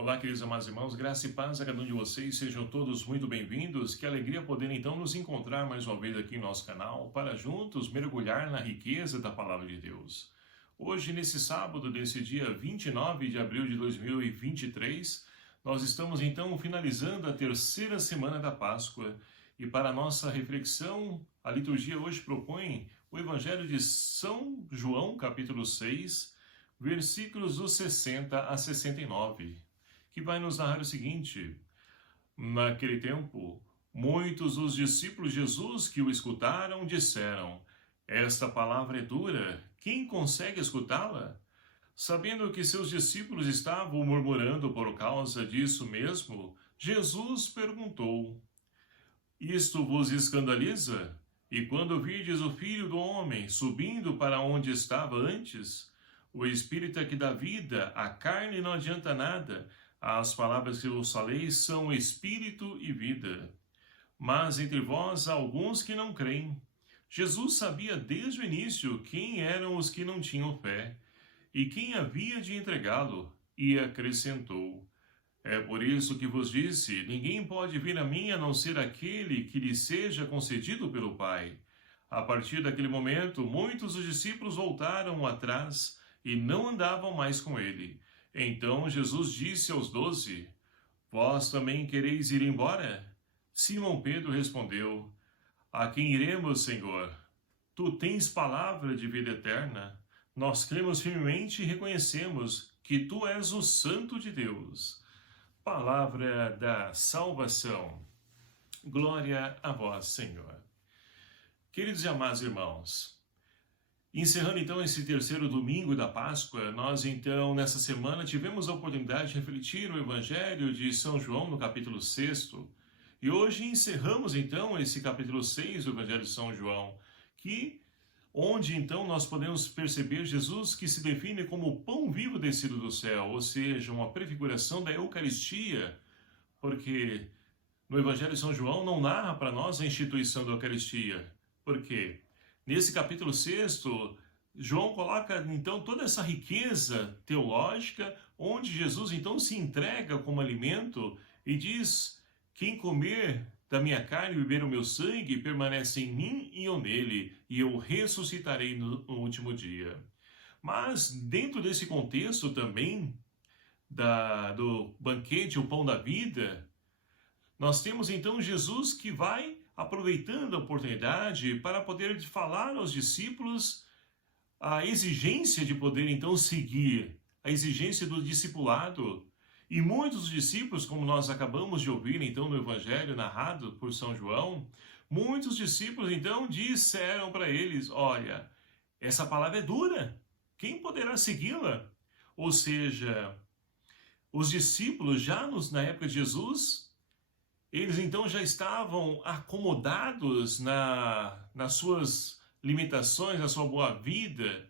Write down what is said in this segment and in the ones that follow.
Olá, queridos amados irmãos, graça e paz a cada um de vocês, sejam todos muito bem-vindos. Que alegria poder então nos encontrar mais uma vez aqui em nosso canal para juntos mergulhar na riqueza da Palavra de Deus. Hoje, nesse sábado, desse dia 29 de abril de 2023, nós estamos então finalizando a terceira semana da Páscoa e para a nossa reflexão, a liturgia hoje propõe o Evangelho de São João, capítulo 6, versículos dos 60 a 69. Que vai nos narrar o seguinte: naquele tempo, muitos dos discípulos de Jesus que o escutaram disseram: esta palavra é dura, quem consegue escutá-la? Sabendo que seus discípulos estavam murmurando por causa disso mesmo, Jesus perguntou: isto vos escandaliza? E quando virdes o Filho do Homem subindo para onde estava antes, o Espírito é que dá vida, a carne não adianta nada. As palavras que eu vos falei são espírito e vida. Mas entre vós há alguns que não creem. Jesus sabia desde o início quem eram os que não tinham fé e quem havia de entregá-lo, e acrescentou: é por isso que vos disse, ninguém pode vir a mim a não ser aquele que lhe seja concedido pelo Pai. A partir daquele momento, muitos dos discípulos voltaram atrás e não andavam mais com ele. Então Jesus disse aos 12, vós também quereis ir embora? Simão Pedro respondeu, a quem iremos, Senhor? Tu tens palavra de vida eterna. Nós cremos firmemente e reconhecemos que tu és o Santo de Deus. Palavra da salvação. Glória a vós, Senhor. Queridos e amados irmãos, encerrando então esse terceiro domingo da Páscoa, nós então nessa semana tivemos a oportunidade de refletir o Evangelho de São João no capítulo 6. E hoje encerramos então esse capítulo 6 do Evangelho de São João, onde então nós podemos perceber Jesus que se define como o pão vivo descido do céu, ou seja, uma prefiguração da Eucaristia, porque no Evangelho de São João não narra para nós a instituição da Eucaristia. Por quê? Nesse capítulo 6, João coloca então toda essa riqueza teológica, onde Jesus então se entrega como alimento e diz: quem comer da minha carne e beber o meu sangue permanece em mim e eu nele, e eu ressuscitarei no último dia. Mas dentro desse contexto também do banquete, o pão da vida, nós temos então Jesus que vai aproveitando a oportunidade para poder falar aos discípulos a exigência de poder então seguir, a exigência do discipulado. E muitos dos discípulos, como nós acabamos de ouvir então no Evangelho narrado por São João, muitos discípulos então disseram para eles, olha, essa palavra é dura, quem poderá segui-la? Ou seja, os discípulos já na época de Jesus, eles então já estavam acomodados nas suas limitações, na sua boa vida,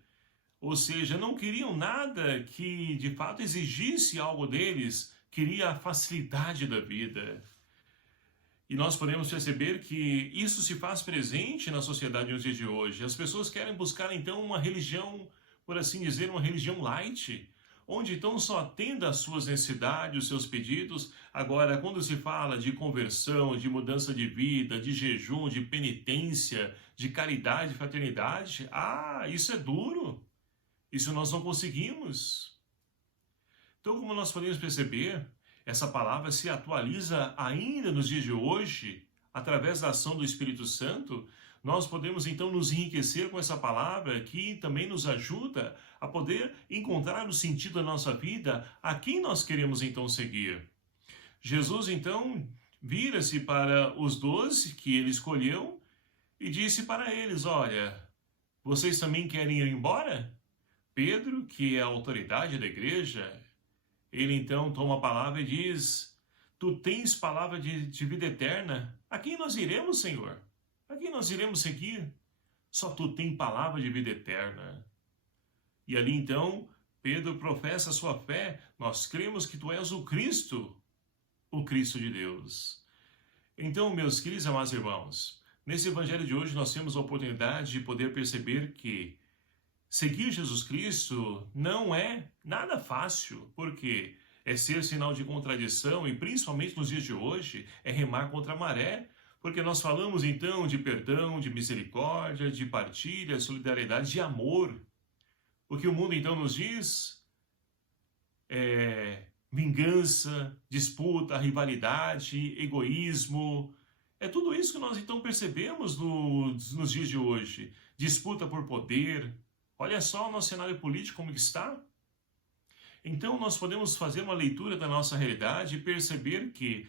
ou seja, não queriam nada que de fato exigisse algo deles, queria a facilidade da vida. E nós podemos perceber que isso se faz presente na sociedade nos dias de hoje. As pessoas querem buscar então uma religião, por assim dizer, uma religião light, onde então só atenda às suas necessidades, os seus pedidos. Agora, quando se fala de conversão, de mudança de vida, de jejum, de penitência, de caridade, fraternidade, isso é duro. Isso nós não conseguimos. Então, como nós podemos perceber, essa palavra se atualiza ainda nos dias de hoje, através da ação do Espírito Santo. Nós podemos então nos enriquecer com essa palavra que também nos ajuda a poder encontrar o sentido da nossa vida, a quem nós queremos então seguir. Jesus então vira-se para os 12 que ele escolheu e disse para eles, olha, vocês também querem ir embora? Pedro, que é a autoridade da igreja, ele então toma a palavra e diz, tu tens palavra de vida eterna, a quem nós iremos, Senhor? A quem nós iremos seguir? Só tu tens palavra de vida eterna. E ali então, Pedro professa a sua fé, nós cremos que tu és o Cristo de Deus. Então, meus queridos e amados irmãos, nesse evangelho de hoje nós temos a oportunidade de poder perceber que seguir Jesus Cristo não é nada fácil, porque é ser sinal de contradição e, principalmente nos dias de hoje, é remar contra a maré, porque nós falamos então de perdão, de misericórdia, de partilha, solidariedade, de amor. O que o mundo então nos diz é vingança, disputa, rivalidade, egoísmo. É tudo isso que nós então percebemos nos dias de hoje. Disputa por poder. Olha só o nosso cenário político como está. Então nós podemos fazer uma leitura da nossa realidade e perceber que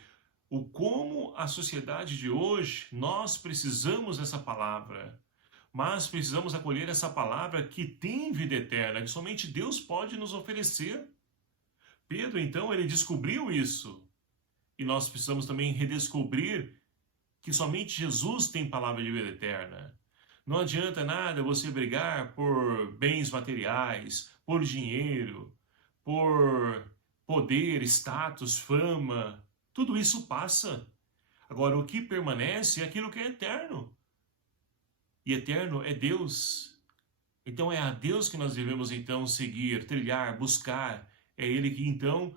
como a sociedade de hoje, nós precisamos dessa palavra, mas precisamos acolher essa palavra que tem vida eterna, que somente Deus pode nos oferecer. Pedro, então, ele descobriu isso. E nós precisamos também redescobrir que somente Jesus tem palavra de vida eterna. Não adianta nada você brigar por bens materiais, por dinheiro, por poder, status, fama. Tudo isso passa. Agora, o que permanece é aquilo que é eterno. E eterno é Deus. Então, é a Deus que nós devemos, então, seguir, trilhar, buscar. É Ele que, então,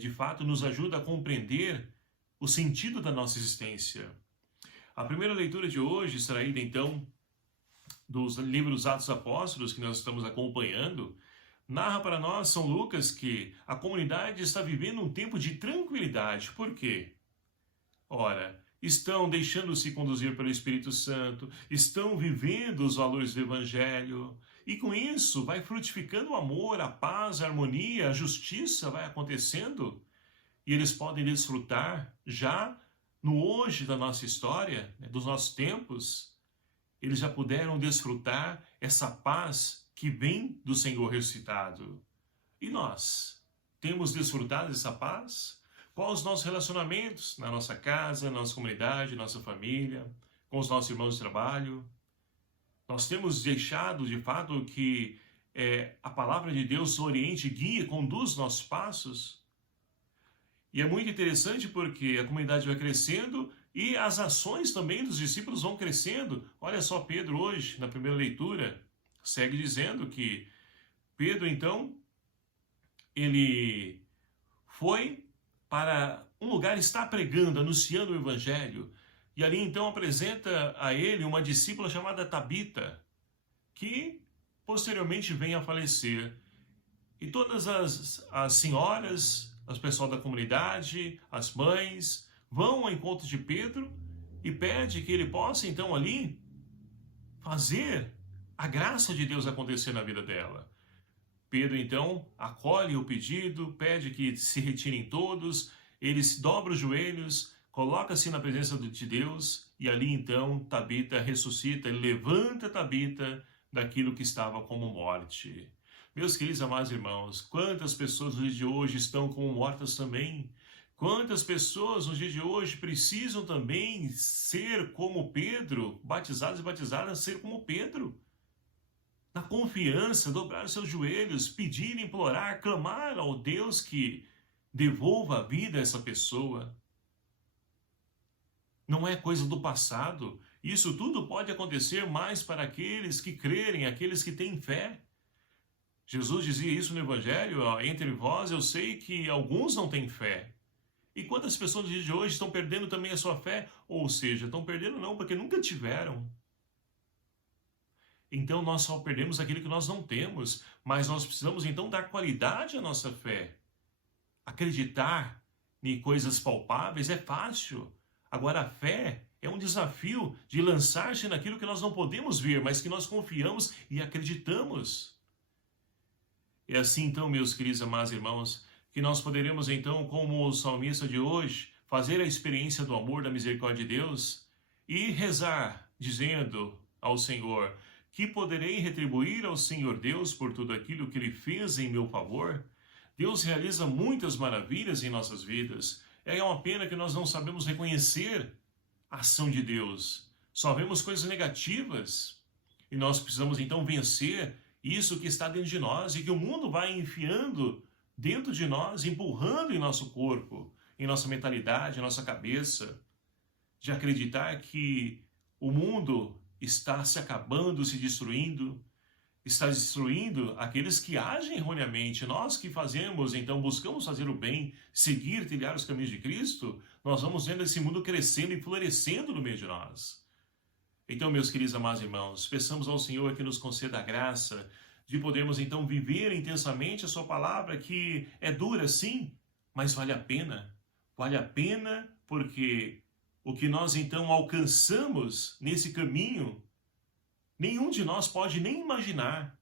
de fato, nos ajuda a compreender o sentido da nossa existência. A primeira leitura de hoje, extraída, então, dos livros Atos Apóstolos, que nós estamos acompanhando, narra para nós, São Lucas, que a comunidade está vivendo um tempo de tranquilidade. Por quê? Ora, estão deixando-se conduzir pelo Espírito Santo, estão vivendo os valores do Evangelho, e com isso vai frutificando o amor, a paz, a harmonia, a justiça vai acontecendo, e eles podem desfrutar já no hoje da nossa história, dos nossos tempos, eles já puderam desfrutar essa paz que vem do Senhor ressuscitado. E nós, temos desfrutado dessa paz? Quais os nossos relacionamentos na nossa casa, na nossa comunidade, na nossa família, com os nossos irmãos de trabalho? Nós temos deixado, de fato, que a palavra de Deus oriente, guia, conduz nossos passos? E é muito interessante porque a comunidade vai crescendo e as ações também dos discípulos vão crescendo. Olha só Pedro hoje, na primeira leitura, segue dizendo que Pedro, então, ele foi para um lugar, está pregando, anunciando o Evangelho. E ali, então, apresenta a ele uma discípula chamada Tabita, que posteriormente vem a falecer. E todas as senhoras, as pessoal da comunidade, as mães, vão ao encontro de Pedro e pede que ele possa, então, ali, fazer a graça de Deus acontecer na vida dela. Pedro, então, acolhe o pedido, pede que se retirem todos, ele se dobra os joelhos, coloca-se na presença de Deus, e ali, então, Tabita ressuscita, ele levanta Tabita daquilo que estava como morte. Meus queridos amados irmãos, quantas pessoas nos dias de hoje estão como mortas também? Quantas pessoas nos dias de hoje precisam também ser como Pedro, batizados e batizadas, ser como Pedro? Na confiança, dobrar os seus joelhos, pedir, implorar, clamar ao Deus que devolva a vida a essa pessoa. Não é coisa do passado. Isso tudo pode acontecer mais para aqueles que crerem, aqueles que têm fé. Jesus dizia isso no Evangelho: entre vós eu sei que alguns não têm fé. E quantas pessoas nos dias de hoje estão perdendo também a sua fé? Ou seja, estão perdendo não, porque nunca tiveram. Então nós só perdemos aquilo que nós não temos, mas nós precisamos então dar qualidade à nossa fé. Acreditar em coisas palpáveis é fácil. Agora a fé é um desafio de lançar-se naquilo que nós não podemos ver, mas que nós confiamos e acreditamos. É assim então, meus queridos amados irmãos, que nós poderemos então, como o salmista de hoje, fazer a experiência do amor, da misericórdia de Deus e rezar, dizendo ao Senhor: que poderei retribuir ao Senhor Deus por tudo aquilo que Ele fez em meu favor? Deus realiza muitas maravilhas em nossas vidas. É uma pena que nós não sabemos reconhecer a ação de Deus. Só vemos coisas negativas. E nós precisamos então vencer isso que está dentro de nós e que o mundo vai enfiando dentro de nós, empurrando em nosso corpo, em nossa mentalidade, em nossa cabeça, de acreditar que o mundo está se acabando, se destruindo, está destruindo aqueles que agem erroneamente. Nós que fazemos, então, buscamos fazer o bem, seguir, trilhar os caminhos de Cristo, nós vamos vendo esse mundo crescendo e florescendo no meio de nós. Então, meus queridos amados irmãos, peçamos ao Senhor que nos conceda a graça de podermos, então, viver intensamente a sua palavra, que é dura, sim, mas vale a pena. Vale a pena porque o que nós, então, alcançamos nesse caminho, nenhum de nós pode nem imaginar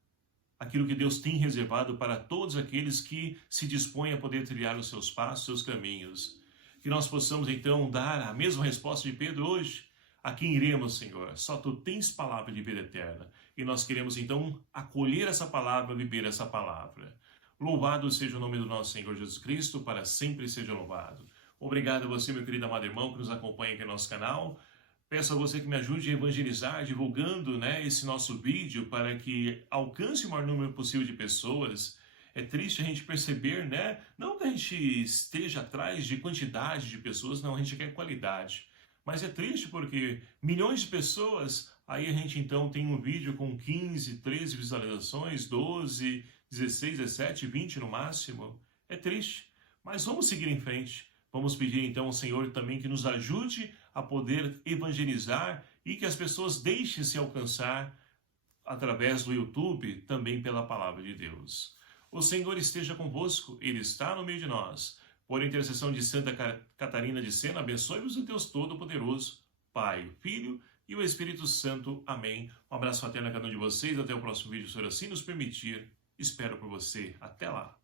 aquilo que Deus tem reservado para todos aqueles que se dispõem a poder trilhar os seus passos, seus caminhos. Que nós possamos, então, dar a mesma resposta de Pedro hoje. A quem iremos, Senhor? Só Tu tens palavra de vida eterna. E nós queremos, então, acolher essa palavra, viver essa palavra. Louvado seja o nome do nosso Senhor Jesus Cristo, para sempre seja louvado. Obrigado a você, meu querido amado irmão, que nos acompanha aqui no nosso canal. Peço a você que me ajude a evangelizar, divulgando, esse nosso vídeo para que alcance o maior número possível de pessoas. É triste a gente perceber, não que a gente esteja atrás de quantidade de pessoas, não, a gente quer qualidade. Mas é triste porque milhões de pessoas, aí a gente então tem um vídeo com 15, 13 visualizações, 12, 16, 17, 20 no máximo. É triste, mas vamos seguir em frente. Vamos pedir então ao Senhor também que nos ajude a poder evangelizar e que as pessoas deixem se alcançar através do YouTube, também pela palavra de Deus. O Senhor esteja convosco, Ele está no meio de nós. Por intercessão de Santa Catarina de Sena, abençoe-vos o Deus Todo-Poderoso, Pai, Filho e o Espírito Santo. Amém. Um abraço fraterno a cada um de vocês. Até o próximo vídeo, se assim nos permitir. Espero por você. Até lá.